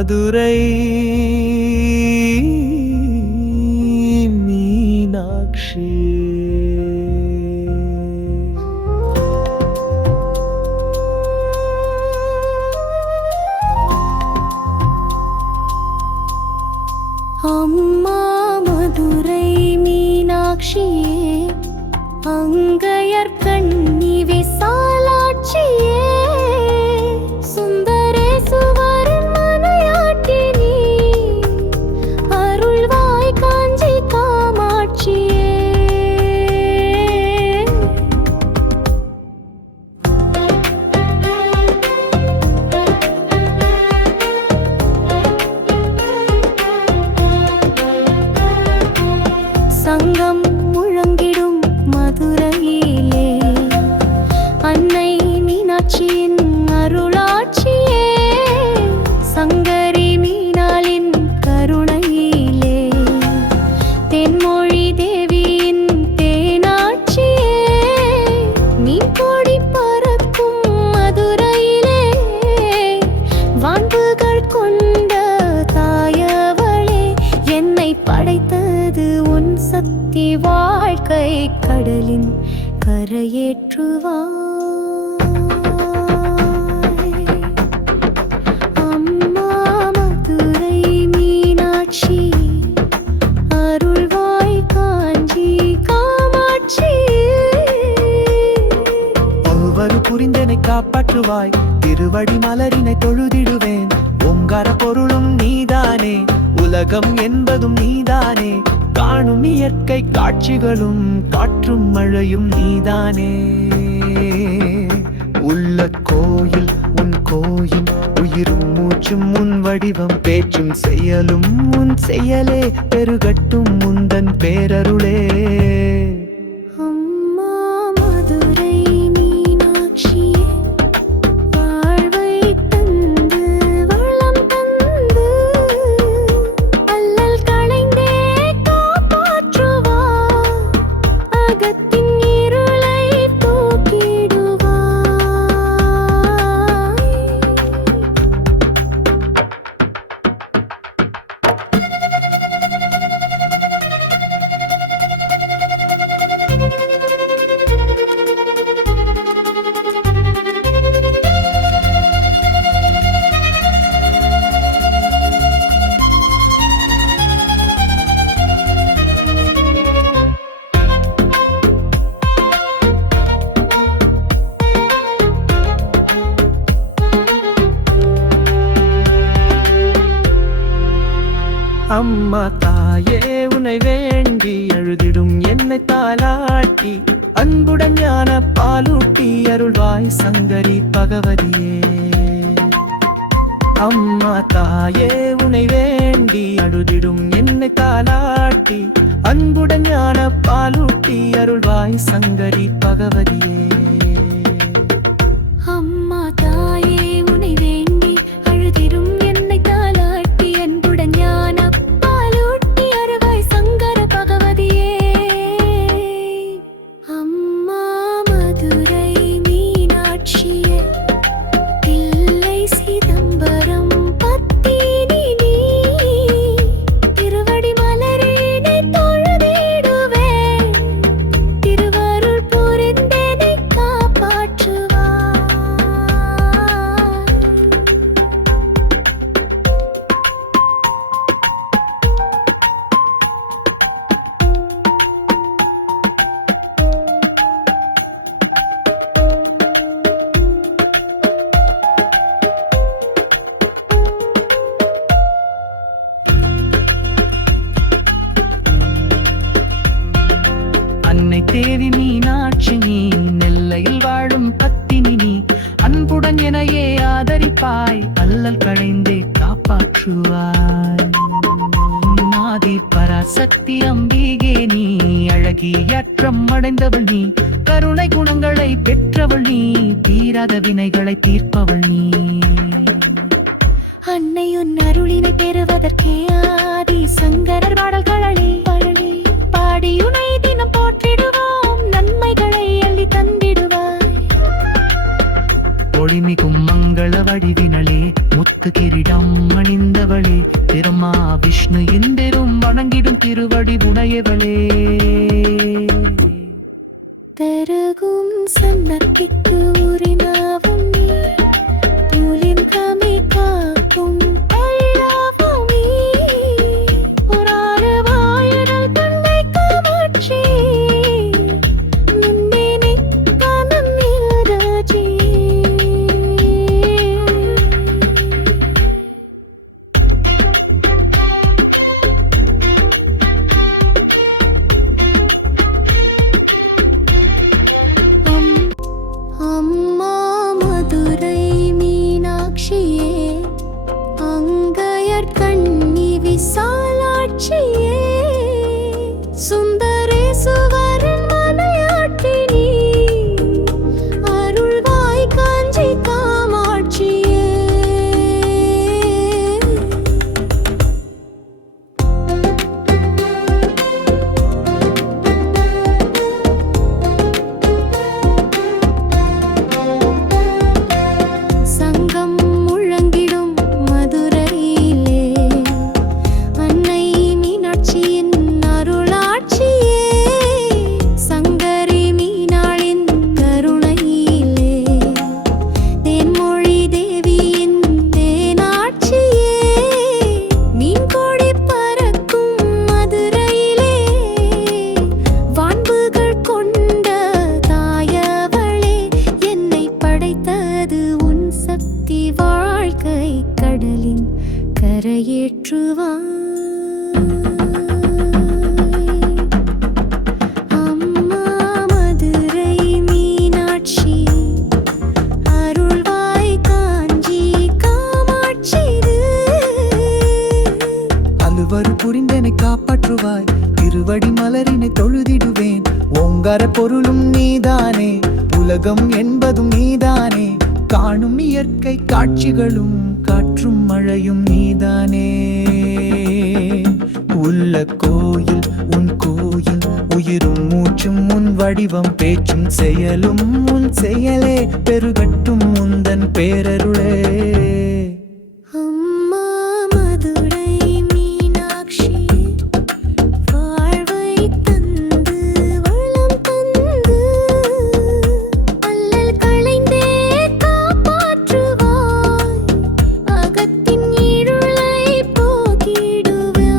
மதுரை மீனாட்சி. அம்மா மதுரை மீனாட்சியே, அங்கையர் கண்ணி விசாலாட்சியே, சுந்தரேசுவரின் மனையாட்டி நீ, அருள்வாய் காஞ்சி காமாட்சியே. சங்கம் முழங்கிடும் மதுரையிலே, அன்னை மீனாட்சியின் அருளாட்சியே, சங்கரி மீனாளின் கருணையிலே, தென்மொழி தேவியின் தேனாட்சியே, மீன் கோடி பறக்கும் மதுரையிலே, வான்புகள் கொண்ட தாயவளே, என்னை படைத்தது உன் சக்தி, வாழ்க்கை கடலின் கரையேற்றுவாய். அம்மா மதுரை மீனாட்சி, அருள்வாய் காஞ்சி காமாட்சி. ஒவ்வொரு புரிந்தனை காப்பாற்றுவாய், திருவடி மலரினை தொழுதிடுவேன். ஓங்கார பொருளும் நீதானே, உலகம் என்பதும் நீதானே, காணும் இயற்கை காட்சிகளும் காற்றும் மழையும் நீதானே. உள்ள கோயில் உன் கோயில், உயிரும் மூச்சும் உன் வடிவம், பேச்சும் செயலும் உன் செயலே, பெருகட்டும் முந்தன் பேரருளே. அம்மா மதுரை மீனாட்சியே, வாழ்வை தந்து வளம் தந்து, அல்லல் களைந்தே காப்பாற்றுவாய், அகத்தின் இருளை போக்கிடுவாய். அம்மா தாயே, உன்னை வேண்டி அழுதிடும் என்னை தாலாட்டி, அன்புடன் ஞான பாலூட்டி அருள்வாய் சங்கரி பகவதியே. அம்மா தாயே, உன்னை வேண்டி அழுதிடும் என்னை தாலாட்டி, அன்புடன் ஞான பாலூட்டி அருள்வாய் சங்கரி பகவதியே. அம்மா தாயே, உன்னை வேண்டி அழுதிடும் என்னை தாலாட்டி, அன்புடன் ஞான பாலூட்டி அருள்வாய் சங்கர பகவதியே. அம்மா மதுரை மீனாட்சியே, தில்லை சிதம்பரம் பத்தினி நீ, திருவடி மலரினை தொழுதிடுவேன், திருவருள் புரிந்தெனை காப்பாற்றுவாய். அன்னை தேவி மீனாட்சி நீ, நெல்லையில் வாழும் பத்தினி நீ, அன்புடன் எனையே ஆதரிப்பாய், அல்லல் களைந்தே காப்பாற்றுவாய். ஆதி பராசக்தி அம்பிகே நீ, அழகியற்றம் அடைந்தவள் நீ, கருணை குணங்களை பெற்றவள் நீ, தீராத வினைகளை தீர்ப்பவள் நீ. அன்னை உன் அருளினை பெறுவதற்கே ஆதி சங்கரர் பாடல்களே பாடியுனை தினம் போற்றிடுவோம், நன்மைகளை அள்ளி தந்திடுவாய். ஒளிமிகும் மங்கள வடிவினளே முத்து கிரீடம் அணிந்தவளே பிரம்மா விஷ்ணு இந்திரும் வணங்கிடும் திருவடி உடையவளே பெருகும் சன்னத்திக்கு உரினாவும் நீ தூளின் கமி காக்கும் பல்லாவும் நீ ஒராறு வாயிடல் கண்ணை காமாட்சி முன்னே நிற்காமம் நீராஜி அம்மா மதுரை மீனாட்சியே அங்கையர் கண்ணி விசாலாட்சியே சுந்தரேசுவரன் மனையாட்டி நீ அருள்வாய் காஞ்சி காமாட்சியே சங்கம் முழங்கிடும் மதுரையிலே அன்னை மீனாட்சியின் அருளாட்சியே சங்கரி மீனாளின் கருணையிலே தேன்மொழி தேவியின் தேனாட்சியே மீன்கொடி பறக்கும் மதுரையிலே வான்புகள் கொண்ட தாயவளே என்னை படைத்தது உன் சக்தி வாழ்க்கை கடலின் கரையேற்றுவாய் அம்மா மதுரை மீனாட்சி அருள்வாய் காஞ்சி காமாட்சி அலுவரு புரிந்தனை காப்பாற்றுவாய் திருவடி மலரினை தொழுதிடுவேன் ஓங்கார பொருளும் நீதானே உலகம் என்பதும் நீதானே காணும் இயற்கை காட்சிகளும் காற்றும் மழையும் நீதானே உள்ள கோயில் உன் கோயில் உயிரும் மூச்சும் உன் வடிவம் பேச்சும் செயலும் உன் செயலே பெருகட்டும் உந்தன் பேரருளே அம்மா மதுரை மீனாட்சி வாழ்வை தந்து வளம் தந்து அல்லல் களைந்தே காப்பாற்றுவாய் அகத்தின் இருளை போக்கிடுவாய்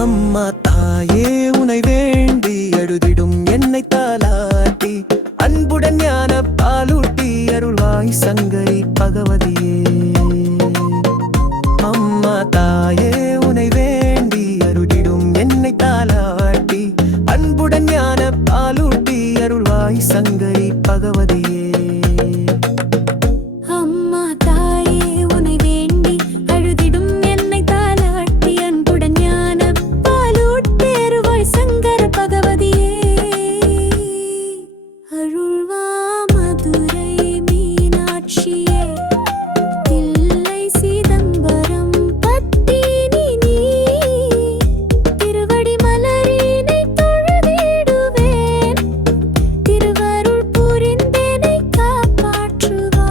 அம்மா தாயே உனை வேண்டி எழுதிடும் என்னை தாலாட்டி அன்புடன் ஞான பாலூட்டி அருள்வாய் சங்கரி பகவதியே அம்மா தாயே உனை வேண்டி அருளிடும் என்னை தாலாட்டி அன்புடன் ஞான பாலூட்டி அருள்வாய் சங்கரி பகவதியே அம்மா தாயே உனை வேண்டி அழுதிடும் என்னை தாலாட்டி அன்புடன் ஞான பாலூட்டி அருள்வாய் சங்கர பகவதியே அருள்வா மதுரை மீனாட்சியே தில்லை சிதம்பரம் பத்தினி நீ திருவடி மலரினை தொழுதிடுவேன் திருவருள் புரிந்தேனை காப்பாற்றுவாய்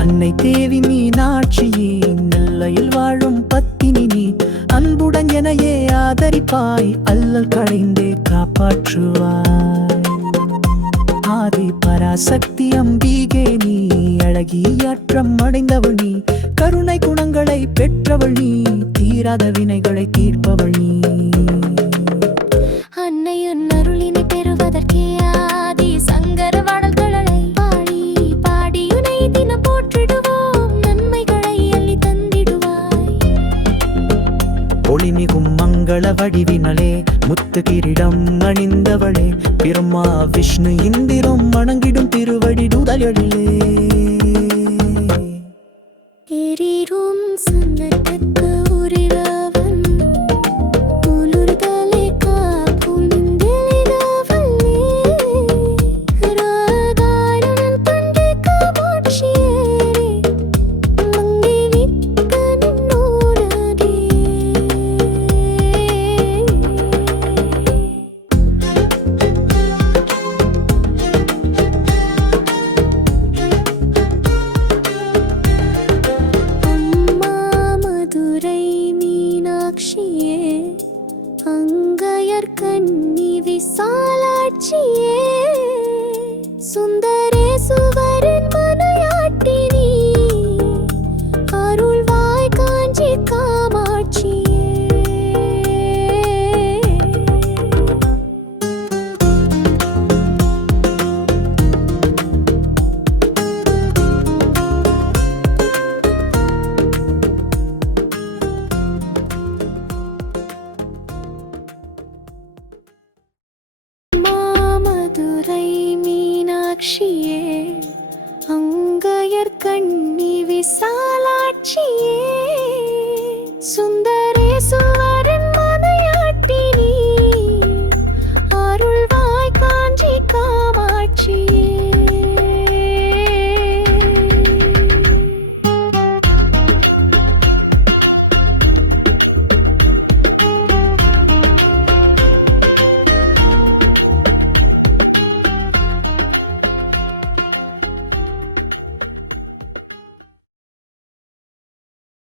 அன்னை தேவி மீனாட்சியே நெல்லையில் வாழும் பத்தினி நீ அன்புடன் எனையே ஆதரிப்பாய் அல்லல் களைந்தே காப்பாற்றுவாய் ஆதி பராசக்தி அம்பிகே நீ அழகியாற்றம் அடைந்தவள் நீ கருணை குணங்களை பெற்றவள் நீ தீராத வினைகளை தீர்ப்பவள் நீ அன்னையின் அருளினை பெறுவதற்கே ஆதி சங்கர வடல்களை பாடி பாடியுனை தினம் போற்றிடுவோம் நன்மைகளை அள்ளி தந்திடுவாய் ஒளிமிகும் மங்கள வடிவினளே முத்து கிரீடம் அணிந்தவளே பிரம்மா விஷ்ணு இந்திரம் வணங்கிடும் திருவடி நுதலிலே எரிரும் சந்தனத்துக்கு உரிரவன் உலுர்தலை காக்கும் நின்றெளிதவளே ராதாரன் தந்தை காமாட்சியேரே மங்கை நிற்க நின்னோரதே அம்மா மதுரை மீனாட்சியே அங்கையர் கண்ணி விசாலாட்சியே சுந்தரேசுவரின் மனையாட்டி நீ அருள்வாய் காஞ்சி காமாட்சியே மாமதுரை மீனாட்சியே அங்கையர் கண்ணி விசாலாட்சியே சுந்தரேசுவரின்